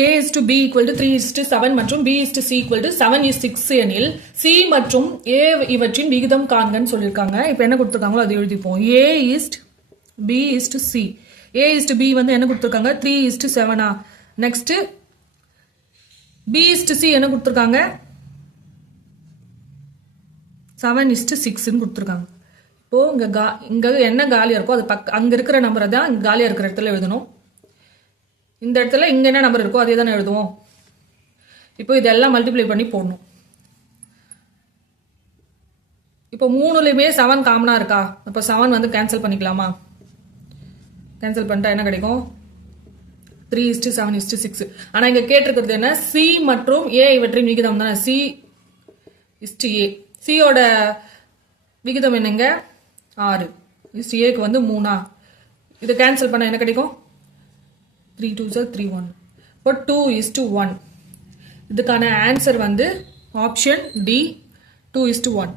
A is to B equal to 3 is to 7 மற்றும் B is to C equal to 7 is 6 எனில் C மற்றும் A இவற்றின் விகிதம் காண்கன்னு சொல்லியிருக்காங்க. இப்போ என்ன கொடுத்துருக்காங்களோ அதை எழுதிப்போம். A is to B is to C. A is to B வந்து என்ன கொடுத்துருக்காங்க 3 is to 7. Next B is to C என்ன கொடுத்துருக்காங்க 7 is to 6 கொடுத்துருக்காங்க. இப்போ இங்க என்ன காலியா இருக்கோ அது அங்க இருக்கிற நம்பரை தான் இங்க காலியா இருக்கிற இடத்துல எழுதணும். இந்த இடத்துல இங்க என்ன நம்பர் இருக்கோ அதே தானே எழுதுவோம். இப்போ இதெல்லாம் மல்டிப்ளை பண்ணி போடணும். இப்போ மூணுலயுமே 7 காமனா இருக்கா? அப்போ 7 வந்து கேன்சல் பண்ணிக்கலாமா? கேன்சல் பண்ணிட்டா என்ன கிடைக்கும் 3 is to 7 is to 6. ஆனா இங்க கேட்டிருக்கிறது என்ன C மற்றும் A இவற்றின் விகிதம் தானே. C is to A. C ஓட விகிதம் என்னங்க 6 is to A க்கு வந்து 3. இது கேன்சல் பண்ணா என்ன கிடைக்கும் 3 2s are 3 1. இப்போ 2 is to 1. இதுக்கான ஆன்சர் வந்து ஆப்ஷன் D 2 is to 1.